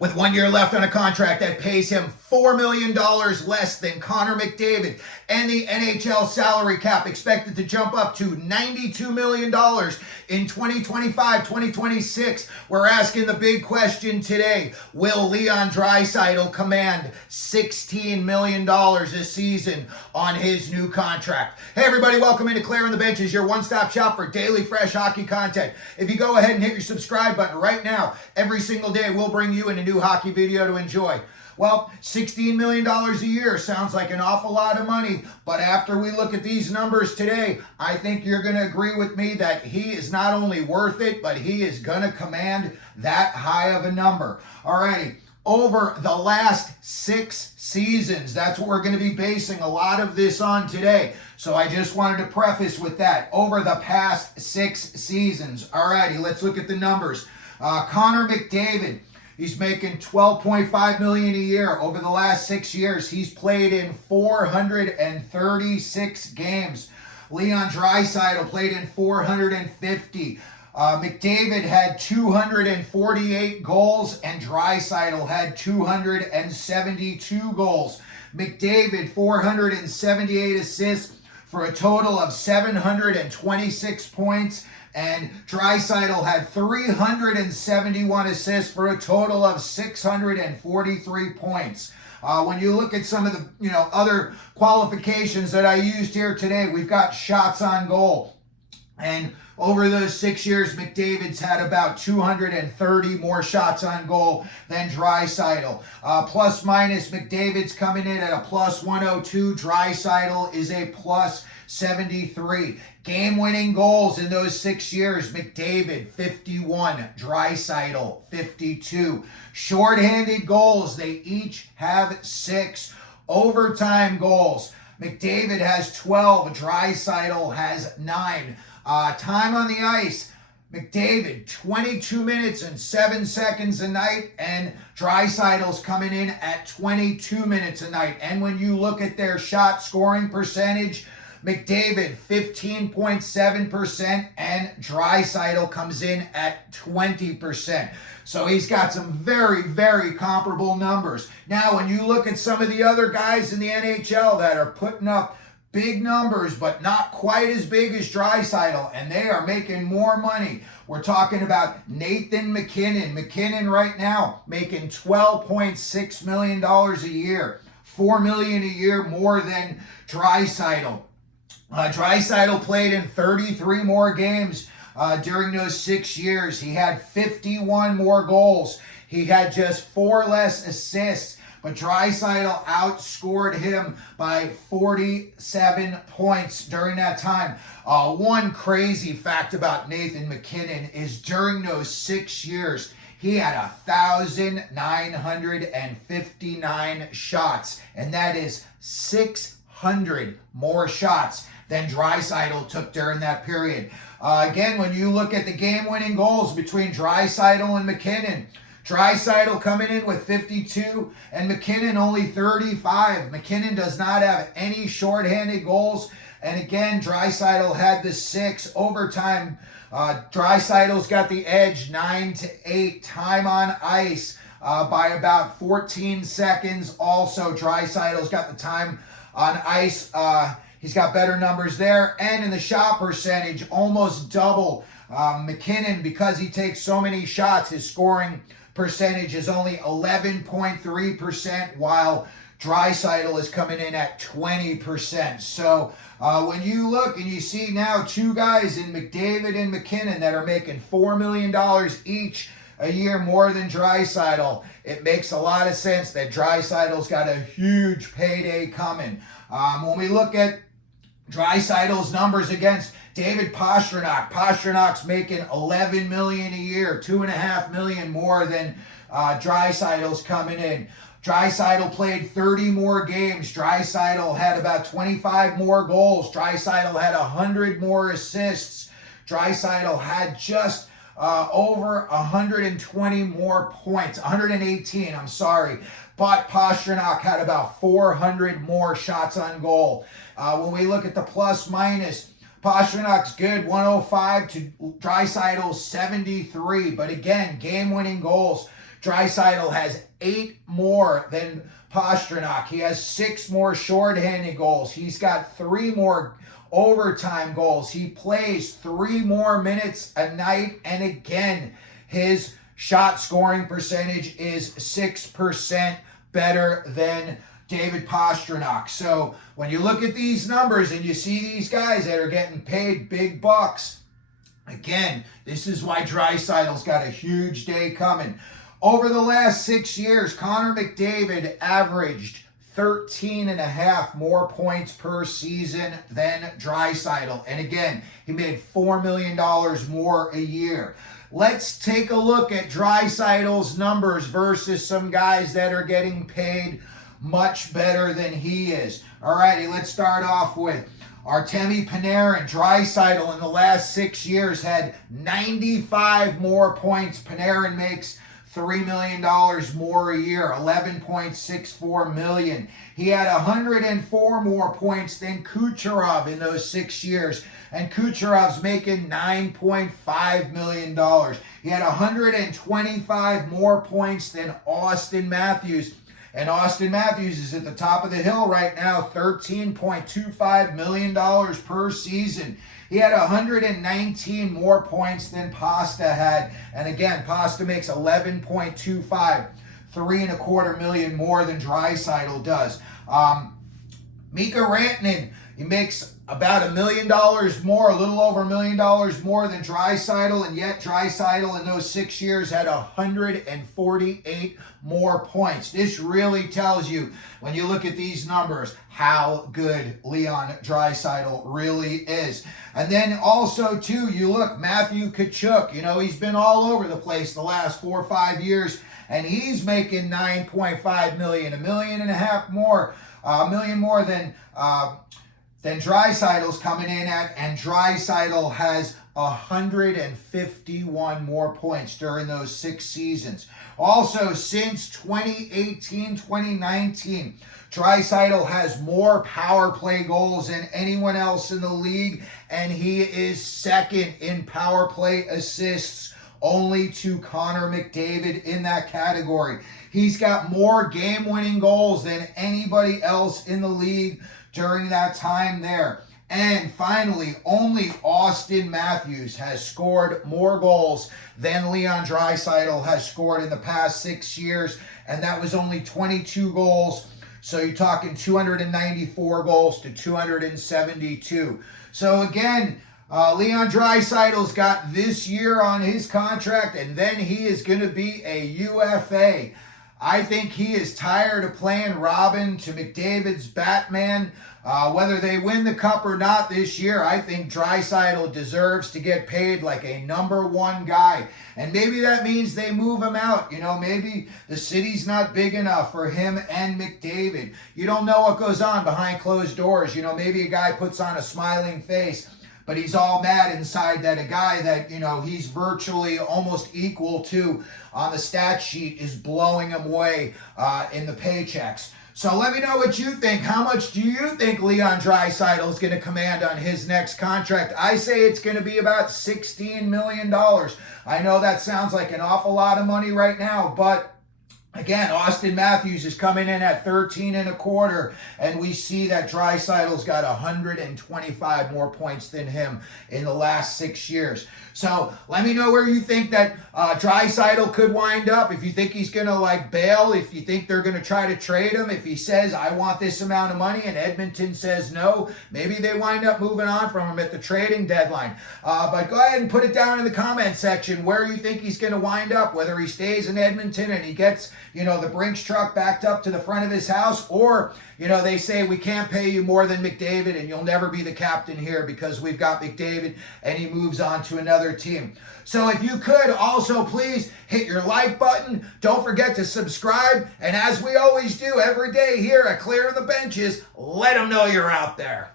With 1 year left on a contract that pays him $4 million less than Connor McDavid, and the NHL salary cap expected to jump up to $92 million in 2025-2026. We're asking the big question today: will Leon Draisaitl command $16 million this season on his new contract? Hey everybody, welcome into Clearing the Benches, your one-stop shop for daily fresh hockey content. If you go ahead and hit your subscribe button right now, every single day we'll bring you in a new hockey video to enjoy. Well, $16 million a year sounds like an awful lot of money, but after we look at these numbers today, I think you're going to agree with me that he is not only worth it, but he is going to command that high of a number. Alrighty, over the last 6 seasons, that's what we're going to be basing a lot of this on today. So I just wanted to preface with that. Over the past 6 seasons. Alrighty, let's look at the numbers. Connor McDavid, he's making $12.5 million a year. Over the last 6 years, he's played in 436 games. Leon Draisaitl played in 450. McDavid had 248 goals and Draisaitl had 272 goals. McDavid 478 assists for a total of 726 points. And Draisaitl had 371 assists for a total of 643 points. When you look at some of the other qualifications that I used here today, we've got shots on goal. And over those 6 years, McDavid's had about 230 more shots on goal than Draisaitl. Plus minus, McDavid's coming in at a plus 102. Draisaitl is a plus 73. Game-winning goals in those 6 years: McDavid 51, Draisaitl 52. Shorthanded goals, they each have 6. Overtime goals, McDavid has 12, Draisaitl has 9. Time on the ice, McDavid 22 minutes and 7 seconds a night, and Draisaitl's coming in at 22 minutes a night. And when you look at their shot scoring percentage, McDavid 15.7% and Draisaitl comes in at 20%. So he's got some very, very comparable numbers. Now, when you look at some of the other guys in the NHL that are putting up big numbers, but not quite as big as Draisaitl, and they are making more money. We're talking about Nathan MacKinnon. MacKinnon right now making $12.6 million a year, $4 million a year more than Draisaitl. Draisaitl played in 33 more games during those 6 years. He had 51 more goals. He had just 4 less assists. But Draisaitl outscored him by 47 points during that time. One crazy fact about Nathan MacKinnon is during those 6 years, he had 1,959 shots. And that is 600 more shots than Draisaitl took during that period. Again, when you look at the game-winning goals between Draisaitl and MacKinnon, Draisaitl coming in with 52 and MacKinnon only 35. MacKinnon does not have any shorthanded goals. And again, Draisaitl had the 6. Overtime, Draisaitl's got the edge 9-8. Time on ice by about 14 seconds. Also, Draisaitl's got the time on ice. He's got better numbers there. And in the shot percentage, almost double. MacKinnon, because he takes so many shots, his scoring percentage is only 11.3%, while Draisaitl is coming in at 20%. So when you look and you see now 2 guys in McDavid and MacKinnon that are making $4 million each a year more than Draisaitl, it makes a lot of sense that Draisaitl's got a huge payday coming. When we look at Draisaitl's numbers against David Pastrnak, Pasternak's making $11 million a year, $2.5 million more than Draisaitl's coming in. Draisaitl played 30 more games. Draisaitl had about 25 more goals. Draisaitl had 100 more assists. Draisaitl had just over 120 more points, 118, I'm sorry. But Pastrnak had about 400 more shots on goal. When we look at the plus minus, Pasternak's good, 105 to Draisaitl's 73. But again, game-winning goals. Draisaitl has 8 more than Pastrnak. He has 6 more shorthanded goals. He's got 3 more overtime goals. He plays 3 more minutes a night. And again, his shot scoring percentage is 6% better than David Pastrnak. So when you look at these numbers and you see these guys that are getting paid big bucks, again, this is why Draisaitl's got a huge day coming. Over the last 6 years, Connor McDavid averaged 13.5 more points per season than Draisaitl. And again, he made $4 million more a year. Let's take a look at Draisaitl's numbers versus some guys that are getting paid much better than he is. All righty, let's start off with Artemi Panarin. Draisaitl in the last 6 years had 95 more points. Panarin makes $3 million more a year, $11.64 million. He had 104 more points than Kucherov in those 6 years, and Kucherov's making $9.5 million. He had 125 more points than Auston Matthews, and Auston Matthews is at the top of the hill right now, $13.25 million per season. He had 119 more points than Pasta had. And again, Pasta makes 11.25, $3.25 million more than Draisaitl does. Mika Rantanen, he makes about $1 million more, a little over $1 million more than Draisaitl, and yet Draisaitl in those 6 years had 148 more points. This really tells you, when you look at these numbers, how good Leon Draisaitl really is. And then also, too, you look, Matthew Tkachuk, he's been all over the place the last 4 or 5 years, and he's making $9.5 million, $1.5 million more, $1 million more than Draisaitl's coming in at, and Draisaitl has 151 more points during those 6 seasons. Also, since 2018-2019, Draisaitl has more power play goals than anyone else in the league, and he is second in power play assists, only to Connor McDavid in that category. He's got more game-winning goals than anybody else in the league during that time there. And finally, only Auston Matthews has scored more goals than Leon Draisaitl has scored in the past 6 years, and that was only 22 goals. So you're talking 294 goals to 272. So again, Leon Draisaitl's got this year on his contract, and then he is going to be a UFA. I think he is tired of playing Robin to McDavid's Batman. Whether they win the cup or not this year, I think Draisaitl deserves to get paid like a #1 guy. And maybe that means they move him out. Maybe the city's not big enough for him and McDavid. You don't know what goes on behind closed doors. Maybe a guy puts on a smiling face, but he's all mad inside that a guy that, he's virtually almost equal to on the stat sheet is blowing him away in the paychecks. So let me know what you think. How much do you think Leon Draisaitl is going to command on his next contract? I say it's going to be about $16 million. I know that sounds like an awful lot of money right now, but again, Auston Matthews is coming in at 13.25, and we see that Draisaitl's got 125 more points than him in the last 6 years. So let me know where you think that Draisaitl could wind up. If you think he's going to bail, if you think they're going to try to trade him, if he says, I want this amount of money, and Edmonton says no, maybe they wind up moving on from him at the trading deadline. But go ahead and put it down in the comment section where you think he's going to wind up, whether he stays in Edmonton and he gets the Brinks truck backed up to the front of his house, or, they say we can't pay you more than McDavid and you'll never be the captain here because we've got McDavid, and he moves on to another team. So if you could also please hit your like button. Don't forget to subscribe. And as we always do every day here at Clear the Benches, let them know you're out there.